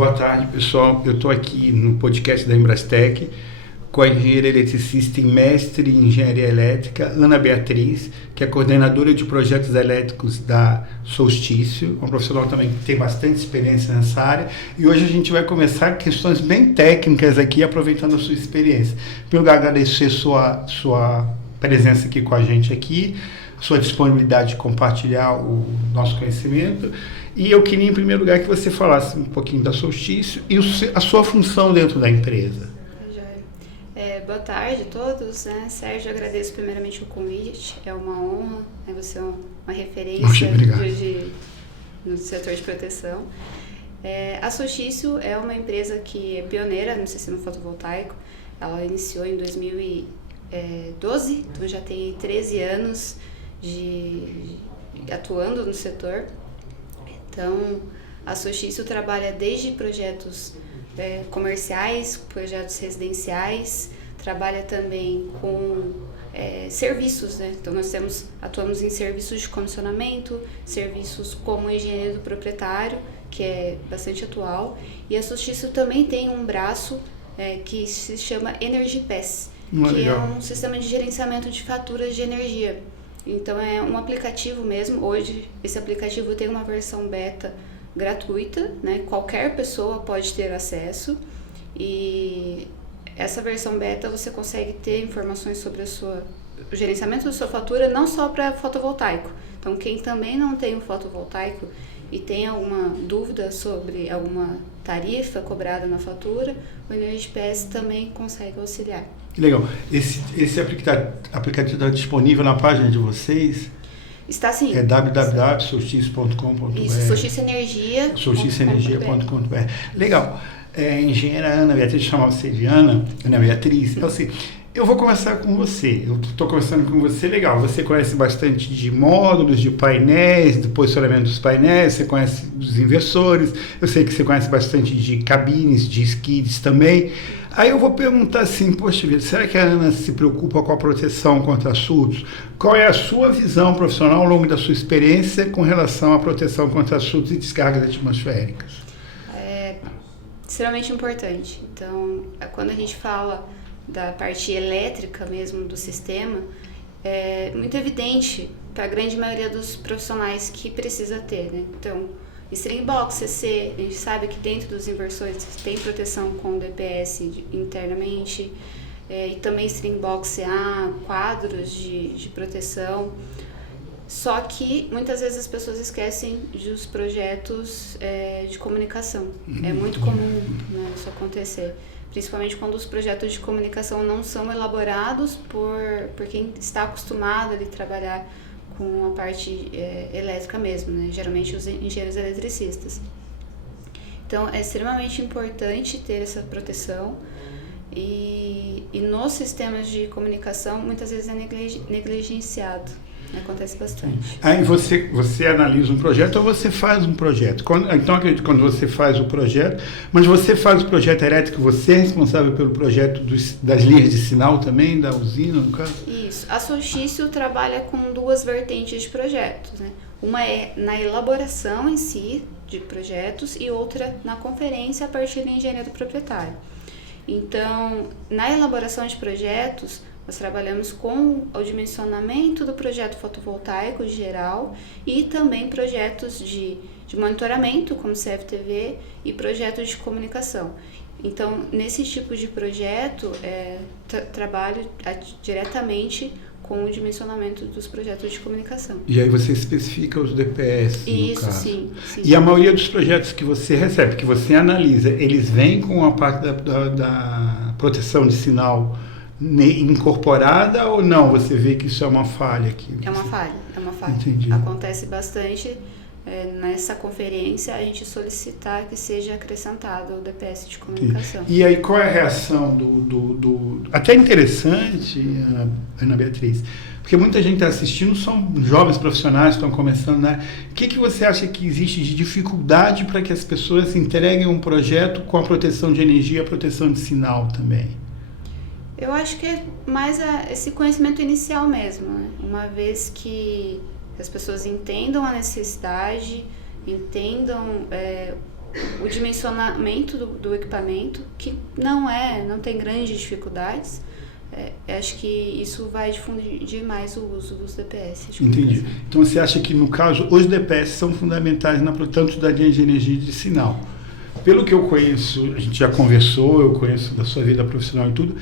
Boa tarde, pessoal. Eu estou aqui no podcast da Embrastec com a engenheira eletricista e mestre em engenharia elétrica, Ana Beatriz, que é coordenadora de projetos elétricos da Solstício, uma profissional também que tem bastante experiência nessa área. E hoje a gente vai começar questões bem técnicas aqui, aproveitando a sua experiência. Em primeiro lugar, agradecer sua presença aqui com a gente aqui, sua disponibilidade de compartilhar o nosso conhecimento. E eu queria, em primeiro lugar, que você falasse um pouquinho da Solstício e a sua função dentro da empresa. Boa tarde a todos, né? Sérgio, eu agradeço primeiramente o convite, é uma honra, né? Você é uma referência no setor de proteção. A Solstício é uma empresa que é pioneira no sistema fotovoltaico, ela iniciou em 2012, então já tem 13 anos atuando no setor. Então, a Solstício trabalha desde projetos comerciais, projetos residenciais, trabalha também com serviços, né? Então nós atuamos em serviços de comissionamento, serviços como engenharia do proprietário, que é bastante atual, e a Solstício também tem um braço que se chama EnergyPass, que é um sistema de gerenciamento de faturas de energia. Então é um aplicativo mesmo. Hoje esse aplicativo tem uma versão beta gratuita, né? Qualquer pessoa pode ter acesso, e essa versão beta você consegue ter informações sobre o gerenciamento da sua fatura, não só para fotovoltaico. Então quem também não tem o fotovoltaico e tem alguma dúvida sobre alguma tarifa cobrada na fatura, o EnergyPass também consegue auxiliar. Legal. Esse aplicativo está disponível na página de vocês? Está sim. É www.solsticio.com.br. Isso, solsticioenergia. solsticioenergia.com.br. Legal. Engenheira Ana Beatriz, chamava você de Ana Beatriz. Eu vou começar com você. Eu estou conversando com você, legal. Você conhece bastante de módulos, de painéis, do posicionamento dos painéis, você conhece dos inversores, eu sei que você conhece bastante de cabines, de skids também. Aí eu vou perguntar assim, poxa vida, será que a Ana se preocupa com a proteção contra surtos? Qual é a sua visão profissional ao longo da sua experiência com relação à proteção contra surtos e descargas atmosféricas? É extremamente importante. Então, quando a gente fala da parte elétrica mesmo do sistema, é muito evidente para a grande maioria dos profissionais que precisa ter, né? Então, string box, CC, a gente sabe que dentro dos inversores tem proteção com DPS internamente, e também string box CA, quadros de proteção. Só que muitas vezes as pessoas esquecem dos projetos de comunicação. É muito comum, né, isso acontecer, principalmente quando os projetos de comunicação não são elaborados por quem está acostumado a trabalhar com a parte elétrica mesmo, né? Geralmente os engenheiros eletricistas. Então é extremamente importante ter essa proteção, e nos sistemas de comunicação muitas vezes é negligenciado. Acontece bastante. Aí você analisa um projeto ou você faz um projeto? Então acredito que quando você faz o projeto, mas você faz o projeto elétrico, você é responsável pelo projeto das linhas de sinal também, da usina, no caso? Isso. A Solstício trabalha com duas vertentes de projetos, né? Uma é na elaboração em si de projetos e outra na conferência a partir da engenharia do proprietário. Então, na elaboração de projetos, nós trabalhamos com o dimensionamento do projeto fotovoltaico geral e também projetos de monitoramento, como CFTV, e projetos de comunicação. Então, nesse tipo de projeto, trabalho diretamente com o dimensionamento dos projetos de comunicação. E aí você especifica os DPS, no caso. Sim. E a maioria dos projetos que você recebe, que você analisa, eles vêm com a parte da proteção de sinal incorporada ou não? Você vê que isso é uma falha aqui? É uma falha. Entendi. Acontece bastante nessa conferência a gente solicitar que seja acrescentado o DPS de comunicação. E aí qual é a reação até interessante, Ana Beatriz, porque muita gente está assistindo, são jovens profissionais que estão começando, né? O que você acha que existe de dificuldade para que as pessoas entreguem um projeto com a proteção de energia e a proteção de sinal também? Eu acho que é mais esse conhecimento inicial mesmo, né? Uma vez que as pessoas entendam a necessidade, entendam o dimensionamento do equipamento, que não tem grandes dificuldades. Acho que isso vai difundir mais o uso dos DPS. Entendi. Então você acha que, no caso, os DPS são fundamentais tanto da linha de energia de sinal. Pelo que eu conheço, a gente já conversou, eu conheço da sua vida profissional e tudo,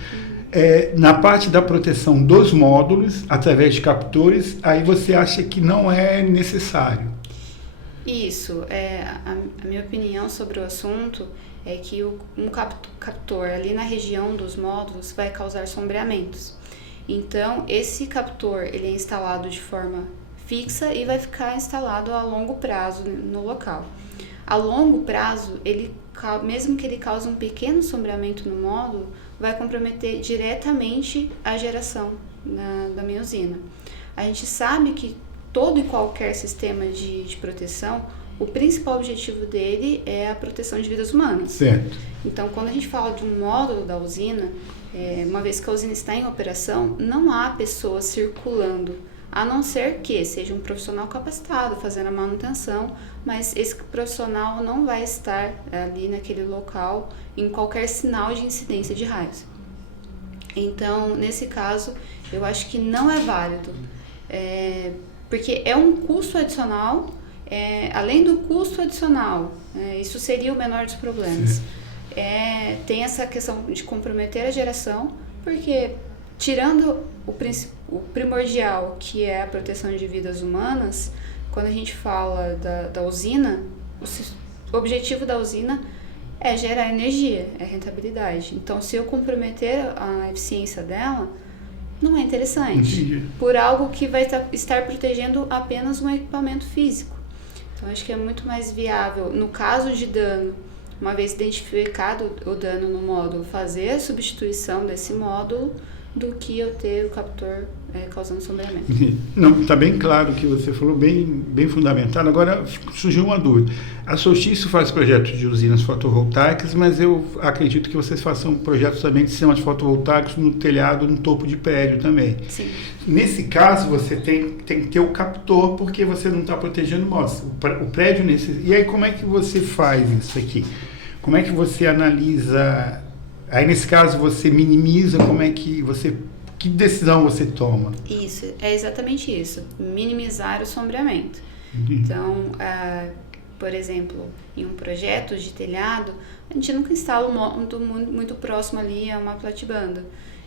na parte da proteção dos módulos, através de captores, aí você acha que não é necessário? Isso. A minha opinião sobre o assunto é que um captor ali na região dos módulos vai causar sombreamentos. Então, esse captor ele é instalado de forma fixa e vai ficar instalado a longo prazo no local. A longo prazo, mesmo que ele cause um pequeno sombreamento no módulo, vai comprometer diretamente a geração da minha usina. A gente sabe que todo e qualquer sistema de proteção, o principal objetivo dele é a proteção de vidas humanas. Certo. Então, quando a gente fala de um módulo da usina, uma vez que a usina está em operação, não há pessoas circulando, a não ser que seja um profissional capacitado fazendo a manutenção, mas esse profissional não vai estar ali naquele local em qualquer sinal de incidência de raios. Então, nesse caso, eu acho que não é válido, porque é um custo adicional. Além do custo adicional, isso seria o menor dos problemas. Tem essa questão de comprometer a geração, porque tirando o primordial, que é a proteção de vidas humanas, quando a gente fala da usina, o objetivo da usina é gerar energia, é rentabilidade. Então, se eu comprometer a eficiência dela, não é interessante, por algo que vai estar protegendo apenas um equipamento físico. Então, acho que é muito mais viável, no caso de dano, uma vez identificado o dano no módulo, fazer a substituição desse módulo, do que eu ter o captor causando sombreamento. Não, está bem claro o que você falou, bem fundamentado. Agora, surgiu uma dúvida. A Solstício faz projetos de usinas fotovoltaicas, mas eu acredito que vocês façam projetos também de sistemas fotovoltaicos no telhado, no topo de prédio também. Sim. Nesse caso, você tem que ter o captor, porque você não está protegendo o prédio. E aí, como é que você faz isso aqui? Como é que você analisa... Aí, nesse caso, você minimiza, que decisão você toma? Isso, é exatamente isso. Minimizar o sombreamento. Uhum. Então, por exemplo, em um projeto de telhado, a gente nunca instala um módulo muito próximo ali a uma platibanda.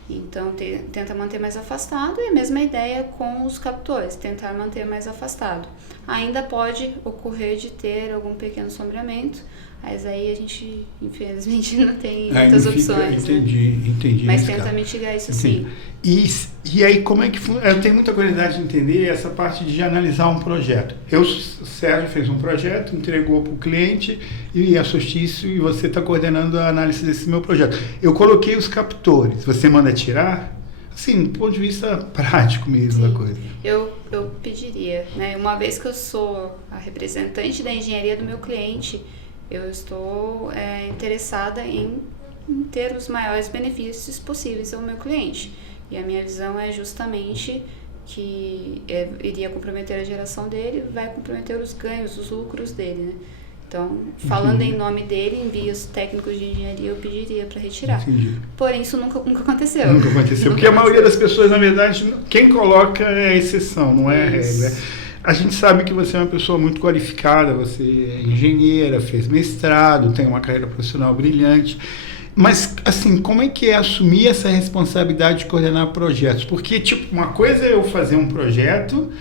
Então, tenta manter mais afastado, e a mesma ideia com os captores, tentar manter mais afastado. Ainda pode ocorrer de ter algum pequeno sombreamento, mas aí a gente, infelizmente, não tem muitas opções. Entendi. Mas tenta mitigar isso, sim. E aí, como é que funciona? Eu tenho muita curiosidade de entender essa parte de analisar um projeto. O Sérgio fez um projeto, entregou para o cliente, e a Solstício, e você está coordenando a análise desse meu projeto. Eu coloquei os captores, você manda tirar? Assim, do ponto de vista prático mesmo da coisa. Eu pediria, né? Uma vez que eu sou a representante da engenharia do meu cliente, eu estou interessada em ter os maiores benefícios possíveis ao meu cliente. E a minha visão é justamente que iria comprometer a geração dele, vai comprometer os ganhos, os lucros dele, né? Então, falando em nome dele, em vias técnicos de engenharia, eu pediria para retirar. Entendi. Porém, isso nunca aconteceu. Nunca aconteceu, porque a maioria das pessoas, na verdade, quem coloca é exceção, não é regra. A gente sabe que você é uma pessoa muito qualificada, você é engenheira, fez mestrado, tem uma carreira profissional brilhante. Mas, assim, como é que é assumir essa responsabilidade de coordenar projetos? Porque, uma coisa é eu fazer um projeto,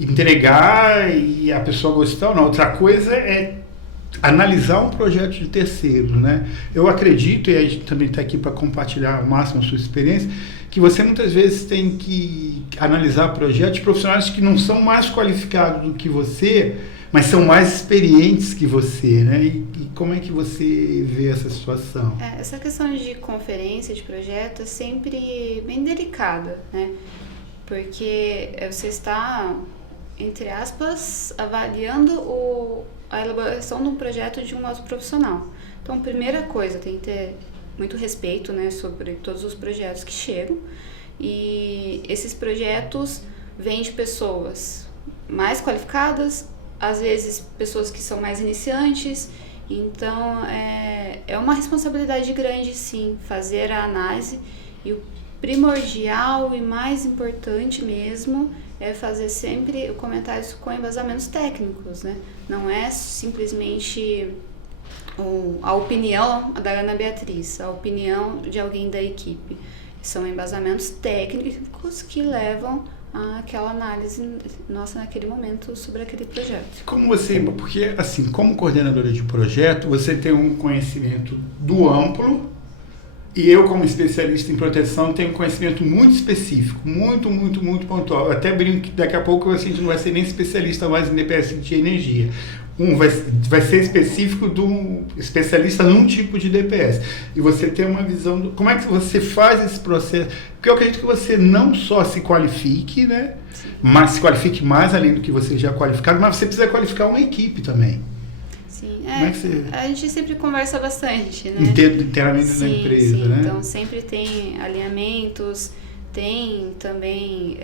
entregar e a pessoa gostar ou não. Outra coisa é analisar um projeto de terceiro, né? Eu acredito, e a gente também está aqui para compartilhar ao máximo a sua experiência, que você muitas vezes tem que analisar projetos de profissionais que não são mais qualificados do que você, mas são mais experientes que você, né? E como é que você vê essa situação? Essa questão de conferência, de projeto, é sempre bem delicada, né? Porque você está, entre aspas, avaliando a elaboração de um projeto de um outro profissional. Então, primeira coisa, tem que ter muito respeito, né, sobre todos os projetos que chegam. E esses projetos vêm de pessoas mais qualificadas, às vezes pessoas que são mais iniciantes, Então, é uma responsabilidade grande, sim, fazer a análise, e o primordial e mais importante mesmo é fazer sempre comentários com embasamentos técnicos, né? Não é simplesmente a opinião da Ana Beatriz, a opinião de alguém da equipe. São embasamentos técnicos que levam àquela análise nossa naquele momento sobre aquele projeto. Porque assim, como coordenadora de projeto, você tem um conhecimento do amplo, e eu, como especialista em proteção, tenho um conhecimento muito específico, muito pontual. Eu até brinco que daqui a pouco a gente não vai ser nem especialista mais em DPS de energia. Vai ser específico do especialista num tipo de DPS. E você tem uma visão como é que você faz esse processo. Porque eu acredito que você não só se qualifique, né? Mas se qualifique mais além do que você já é qualificado, mas você precisa qualificar uma equipe também. Sim, você... a gente sempre conversa bastante, né? Inteiramente na empresa, sim, né? Então sempre tem alinhamentos, tem também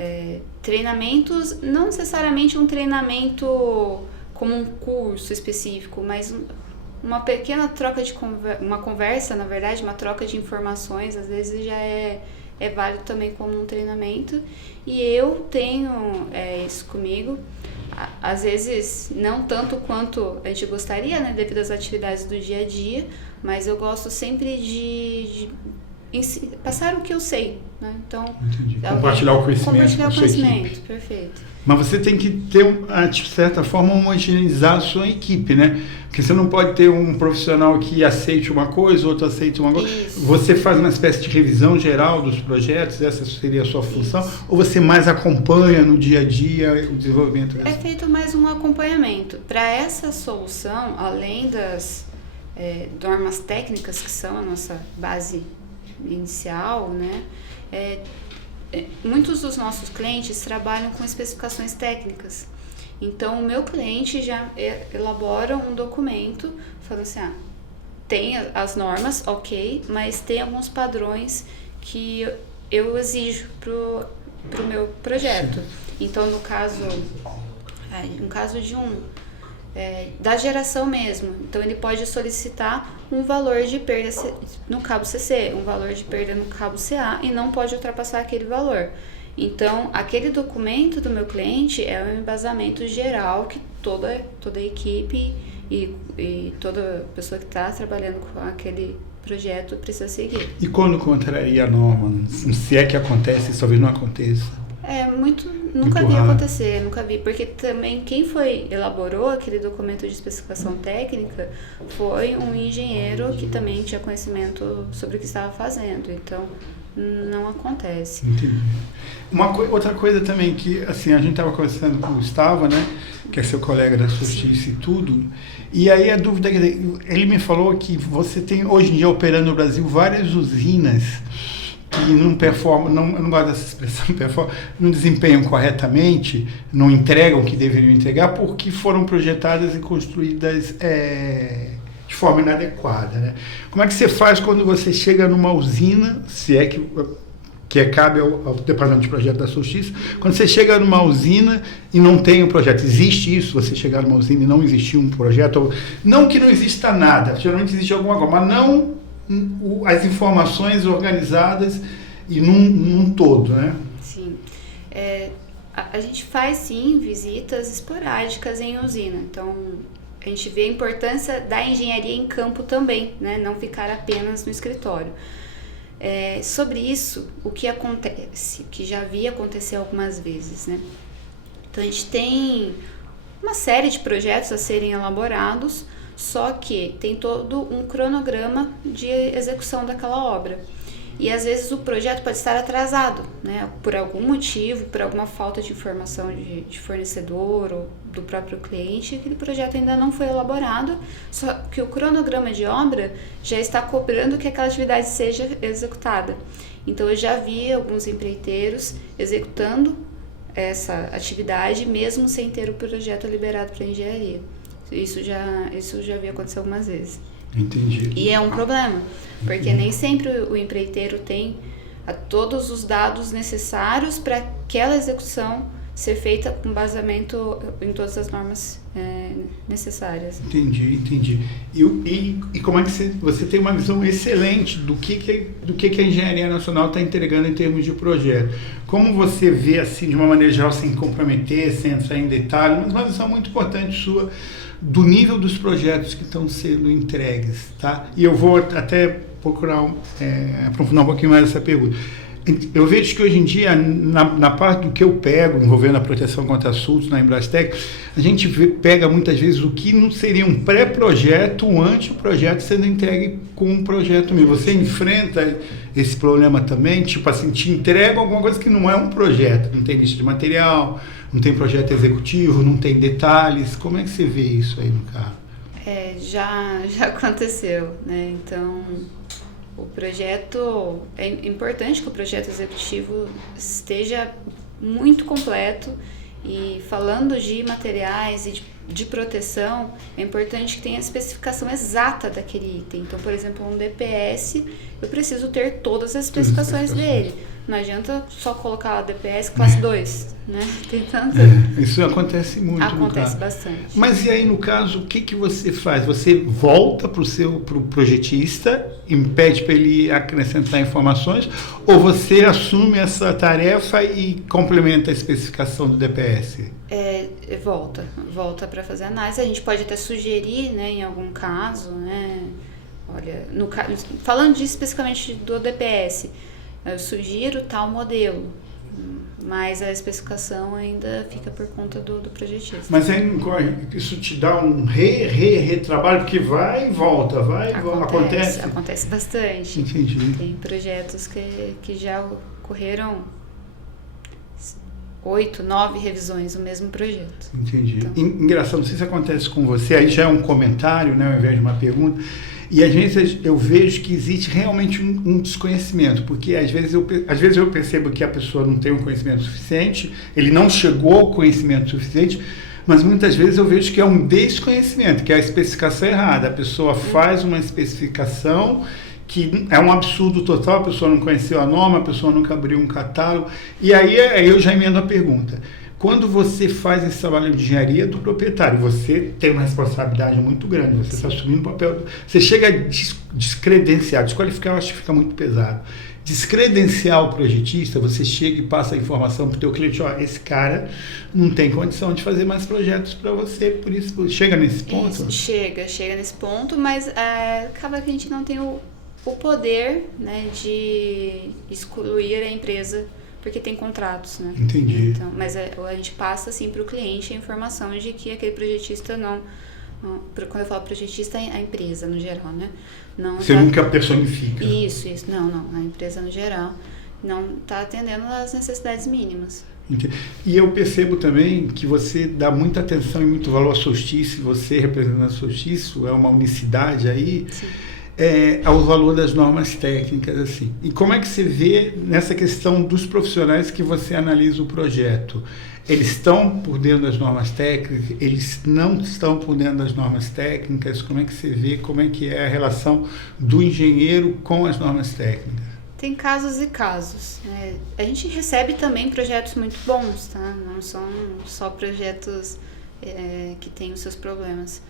treinamentos, não necessariamente um treinamento como um curso específico, mas uma pequena troca de uma conversa, na verdade, uma troca de informações, às vezes já é válido também como um treinamento. E eu tenho isso comigo, às vezes não tanto quanto a gente gostaria, né, devido às atividades do dia a dia, mas eu gosto sempre de passar o que eu sei, né? Então, compartilhar o conhecimento. Compartilhar o conhecimento, perfeito. Mas você tem que ter, de certa forma, homogeneizar a sua equipe, né? Porque você não pode ter um profissional que aceite uma coisa, outro aceite uma coisa. Isso. Você faz uma espécie de revisão geral dos projetos, essa seria a sua função? Isso. Ou você mais acompanha no dia a dia o desenvolvimento dessa? É feito mais um acompanhamento. Para essa solução, além das normas técnicas, que são a nossa base inicial, né? Muitos dos nossos clientes trabalham com especificações técnicas. Então, o meu cliente já elabora um documento falando assim, tem as normas, ok, mas tem alguns padrões que eu exijo pro meu projeto. Então, no caso de da geração mesmo. Então, ele pode solicitar um valor de perda no cabo CC, um valor de perda no cabo CA, e não pode ultrapassar aquele valor. Então, aquele documento do meu cliente é um embasamento geral que toda a equipe e toda pessoa que está trabalhando com aquele projeto precisa seguir. E quando contraria a norma? Se é que acontece, talvez não aconteça. Nunca vi acontecer, porque também quem elaborou aquele documento de especificação técnica foi um engenheiro que também tinha conhecimento sobre o que estava fazendo, então não acontece. Entendi. Outra coisa também que, assim, a gente estava conversando com o Gustavo, né, que é seu colega da Solstice e tudo, e aí a dúvida, ele me falou que você tem hoje em dia operando no Brasil várias usinas que não performam, eu não gosto dessa expressão, não desempenham corretamente, não entregam o que deveriam entregar, porque foram projetadas e construídas de forma inadequada, né? Como é que você faz quando você chega numa usina, se é que cabe ao departamento de projeto da Solstice, quando você chega numa usina e não tem um projeto? Existe isso, você chegar numa usina e não existir um projeto? Não que não exista nada, geralmente existe alguma coisa, mas não as informações organizadas e num todo, né? Sim. A gente faz, sim, visitas esporádicas em usina. Então, a gente vê a importância da engenharia em campo também, né? Não ficar apenas no escritório. Sobre isso, o que acontece, que já vi acontecer algumas vezes, né? Então, a gente tem uma série de projetos a serem elaborados, só que tem todo um cronograma de execução daquela obra. E às vezes o projeto pode estar atrasado, né? Por algum motivo, por alguma falta de informação de fornecedor ou do próprio cliente, aquele projeto ainda não foi elaborado, só que o cronograma de obra já está cobrando que aquela atividade seja executada. Então eu já vi alguns empreiteiros executando essa atividade mesmo sem ter o projeto liberado para engenharia. Isso já vi acontecer algumas vezes. Entendi. E é um problema, porque nem sempre o empreiteiro tem todos os dados necessários para aquela execução ser feita com baseamento em todas as normas necessárias. necessárias. Entendi. E como é que você tem uma visão excelente do que a Engenharia Nacional está entregando em termos de projeto? Como você vê, assim, de uma maneira geral, sem comprometer, sem entrar em detalhe, mas uma visão muito importante sua do nível dos projetos que estão sendo entregues, tá? E eu vou até procurar aprofundar um pouquinho mais essa pergunta. Eu vejo que hoje em dia, na parte do que eu pego, envolvendo a proteção contra surtos na Embrastec, a gente pega muitas vezes o que não seria um pré-projeto, um anteprojeto sendo entregue com um projeto mesmo. Você enfrenta esse problema também? Tipo assim, te entrega alguma coisa que não é um projeto, não tem lista de material, não tem projeto executivo, não tem detalhes. Como é que você vê isso aí no carro? Já aconteceu, né? Então, o projeto, é importante que o projeto executivo esteja muito completo, e falando de materiais e de proteção, é importante que tenha a especificação exata daquele item. Então, por exemplo, um DPS, eu preciso ter todas as especificações dele. Não adianta só colocar DPS classe 2, né? Tem tanto... Isso acontece muito. Acontece bastante. Mas e aí, no caso, o que você faz? Você volta para o projetista, impede para ele acrescentar informações, ou você assume essa tarefa e complementa a especificação do DPS? Volta para fazer análise. A gente pode até sugerir, né, em algum caso, né? Olha, falando especificamente do DPS, eu sugiro tal modelo, mas a especificação ainda fica por conta do projetista. Mas aí isso te dá um retrabalho, porque vai e volta, acontece? Acontece bastante. Entendi. Tem projetos que já ocorreram 8, 9 revisões do mesmo projeto. Entendi. Então, engraçado, não sei se acontece com você, aí já é um comentário, né, ao invés de uma pergunta. E às vezes eu vejo que existe realmente um desconhecimento, porque às vezes eu percebo que a pessoa não tem um conhecimento suficiente, ele não chegou ao conhecimento suficiente, mas muitas vezes eu vejo que é um desconhecimento, que é a especificação errada. A pessoa faz uma especificação que é um absurdo total, a pessoa não conheceu a norma, a pessoa nunca abriu um catálogo, e aí eu já emendo a pergunta. Quando você faz esse trabalho de engenharia do proprietário, você tem uma responsabilidade muito grande, você está assumindo o papel, você chega a descredenciar, desqualificar, eu acho que fica muito pesado. Descredenciar o projetista, você chega e passa a informação para o teu cliente, esse cara não tem condição de fazer mais projetos para você, por isso chega nesse ponto? Isso, chega nesse ponto, mas acaba que a gente não tem o poder, né, de excluir a empresa, porque tem contratos, né? Entendi. Então, mas a gente passa assim para o cliente a informação de que aquele projetista não, quando eu falo projetista, é a empresa no geral, né? Você nunca personifica. Isso, não, a empresa no geral não está atendendo às necessidades mínimas. Entendi. E eu percebo também que você dá muita atenção e muito valor à Solstício, você representando a Solstício, é uma unicidade aí. Sim. Ao valor das normas técnicas, assim. E como é que você vê nessa questão dos profissionais que você analisa o projeto? Eles estão por dentro das normas técnicas? Eles não estão por dentro das normas técnicas? Como é que você vê, como é que é a relação do engenheiro com as normas técnicas? Tem casos e casos. A gente recebe também projetos muito bons, tá? Não são só projetos que têm os seus problemas.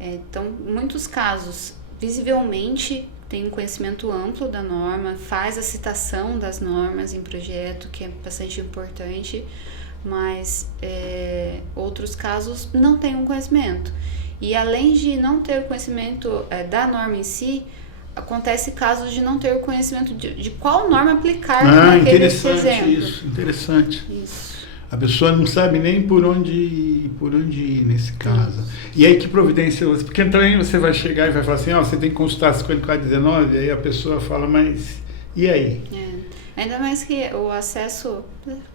Então, muitos casos, visivelmente, tem um conhecimento amplo da norma, faz a citação das normas em projeto, que é bastante importante, mas outros casos não têm um conhecimento. E além de não ter o conhecimento da norma em si, acontece casos de não ter o conhecimento de qual norma aplicar naquele exemplo. Interessante. Isso. A pessoa não sabe nem por onde ir nesse caso. E aí que providência você... Porque também você vai chegar e vai falar assim, você tem que consultar 5419, aí a pessoa fala, mas e aí? Ainda mais que o acesso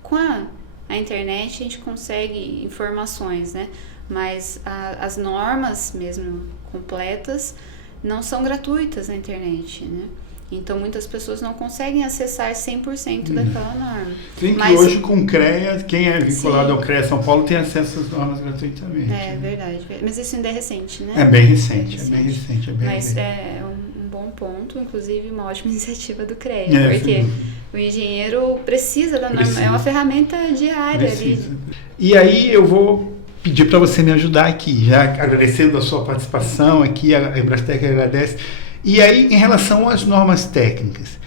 com a internet, a gente consegue informações, né? Mas as normas mesmo completas não são gratuitas na internet, né? Então, muitas pessoas não conseguem acessar 100% daquela norma. Sim, que hoje com o CREA, quem é vinculado ao CREA São Paulo tem acesso às normas gratuitamente. Verdade. Mas isso ainda é recente, né? É bem recente. Mas é um bom ponto, inclusive uma ótima iniciativa do CREA, porque o engenheiro precisa da norma, é uma ferramenta diária ali. E aí eu vou pedir para você me ajudar aqui, já agradecendo a sua participação aqui, a Embrastec agradece. E aí, em relação às normas técnicas,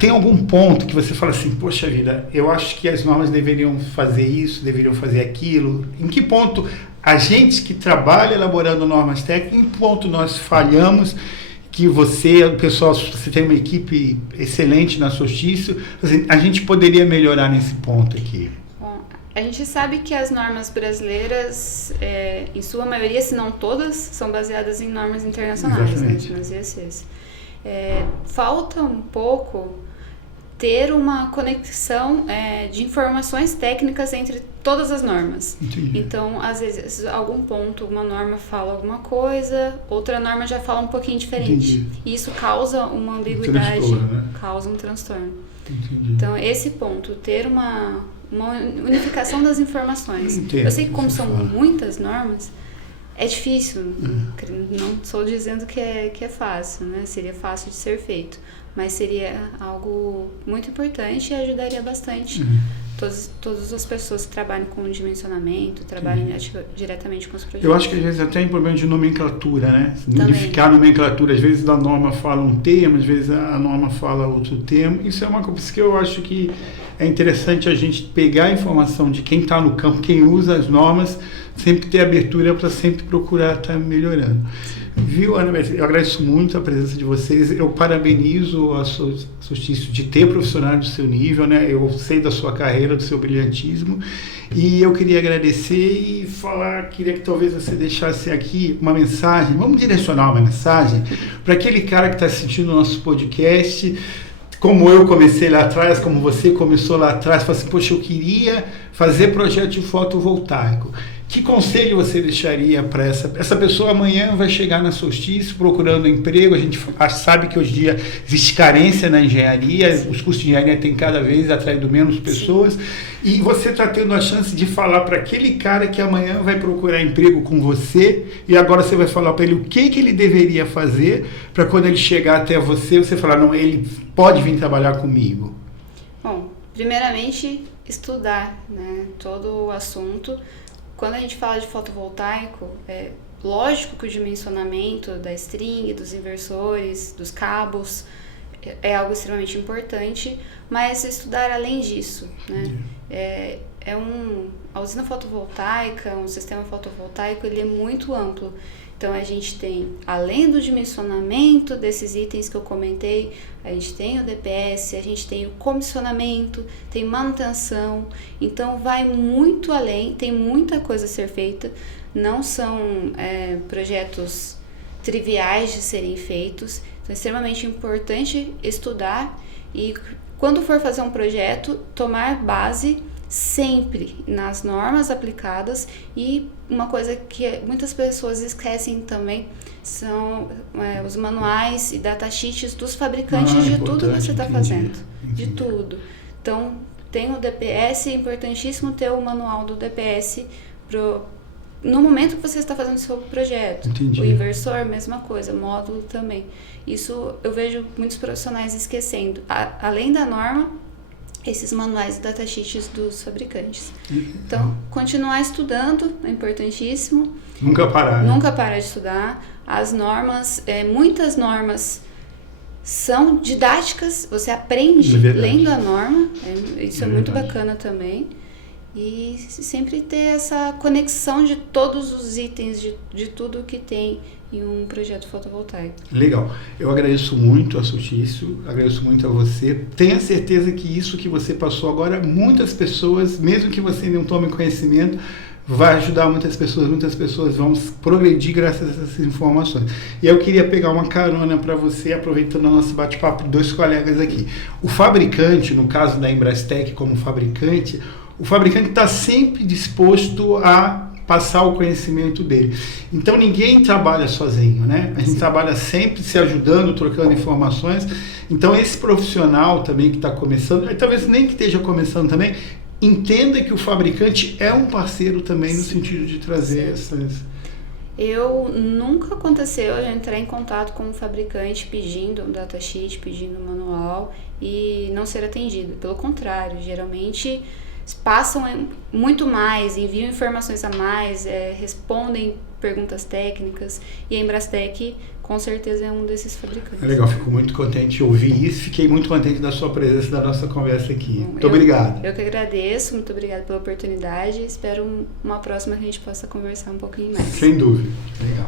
tem algum ponto que você fala assim, poxa vida, eu acho que as normas deveriam fazer isso, deveriam fazer aquilo? Em que ponto a gente que trabalha elaborando normas técnicas, em que ponto nós falhamos, que você, o pessoal, você tem uma equipe excelente na Solstício, assim, a gente poderia melhorar nesse ponto aqui? Bom, a gente sabe que as normas brasileiras, em sua maioria, se não todas, são baseadas em normas internacionais, né, nas IECs. Falta um pouco ter uma conexão de informações técnicas entre todas as normas. Entendi. Então, às vezes, algum ponto, uma norma fala alguma coisa, outra norma já fala um pouquinho diferente. Entendi. E isso causa uma ambiguidade, né? causa um transtorno. Entendi. Então, esse ponto, ter uma unificação das informações. Entendo, eu sei que como são muitas normas, é difícil, não estou dizendo que é fácil, né? Seria fácil de ser feito, mas seria algo muito importante e ajudaria bastante todas as pessoas que trabalham com dimensionamento, trabalham diretamente com os projetos. Eu acho que às vezes até é um problema de nomenclatura, né? Também. Unificar a nomenclatura, às vezes a norma fala um termo, às vezes a norma fala outro termo. Isso é uma coisa que eu acho que é interessante a gente pegar a informação de quem está no campo, quem usa as normas, sempre ter abertura para sempre procurar estar melhorando. Viu, Ana Beatriz? Eu agradeço muito a presença de vocês. Eu parabenizo a Solstício de ter profissionais do seu nível, né? Eu sei da sua carreira, do seu brilhantismo. E eu queria agradecer e falar, queria que talvez você deixasse aqui uma mensagem, vamos direcionar uma mensagem para aquele cara que está assistindo o nosso podcast, como eu comecei lá atrás, como você começou lá atrás, falou assim, poxa, eu queria fazer projeto de fotovoltaico. Que conselho você deixaria para essa pessoa? Amanhã vai chegar na Solstício procurando emprego, a gente sabe que hoje em dia existe carência na engenharia, os cursos de engenharia têm cada vez atraído menos pessoas, e você está tendo a chance de falar para aquele cara que amanhã vai procurar emprego com você, e agora você vai falar para ele o que ele deveria fazer para quando ele chegar até você falar, não, ele pode vir trabalhar comigo. Bom, primeiramente, estudar, né, todo o assunto. Quando a gente fala de fotovoltaico, é lógico que o dimensionamento da string, dos inversores, dos cabos, é algo extremamente importante, mas estudar além disso, né? A usina fotovoltaica, um sistema fotovoltaico, ele é muito amplo. Então, a gente tem, além do dimensionamento desses itens que eu comentei, a gente tem o DPS, a gente tem o comissionamento, tem manutenção. Então, vai muito além, tem muita coisa a ser feita. Não são projetos triviais de serem feitos. Então, é extremamente importante estudar e, quando for fazer um projeto, tomar base sempre nas normas aplicadas. E uma coisa que muitas pessoas esquecem também são os manuais e datasheets dos fabricantes de tudo que você está fazendo. De tudo. Então, tem o DPS, é importantíssimo ter o manual do DPS no momento que você está fazendo o seu projeto. Entendi. O inversor, mesma coisa, módulo também. Isso eu vejo muitos profissionais esquecendo. Além da norma, esses manuais e datasheets dos fabricantes. Então, continuar estudando é importantíssimo. Nunca parar. Nunca parar de estudar. As normas, muitas normas são didáticas, você aprende lendo a norma, isso é muito bacana também. E sempre ter essa conexão de todos os itens, de tudo que tem em um projeto fotovoltaico. Legal. Eu agradeço muito a Solstício, agradeço muito a você. Tenha certeza que isso que você passou agora, muitas pessoas, mesmo que você não tome conhecimento, vai ajudar muitas pessoas vão progredir graças a essas informações. E eu queria pegar uma carona para você, aproveitando o nosso bate-papo, dois colegas aqui. O fabricante, no caso da Embrastec como fabricante, o fabricante está sempre disposto a passar o conhecimento dele. Então, ninguém trabalha sozinho, né? A gente trabalha sempre se ajudando, trocando informações. Então, esse profissional também que está começando, talvez nem que esteja começando também, entenda que o fabricante é um parceiro também no sentido de trazer essas... Nunca aconteceu eu entrar em contato com um fabricante pedindo um datasheet, pedindo um manual e não ser atendido. Pelo contrário, geralmente passam muito mais, enviam informações a mais, respondem perguntas técnicas, e a Embrastec com certeza é um desses fabricantes. Legal, fico muito contente de ouvir isso, fiquei muito contente da sua presença na nossa conversa aqui. Bom, muito obrigado. Eu que agradeço, muito obrigada pela oportunidade, espero uma próxima que a gente possa conversar um pouquinho mais. Sem dúvida, legal.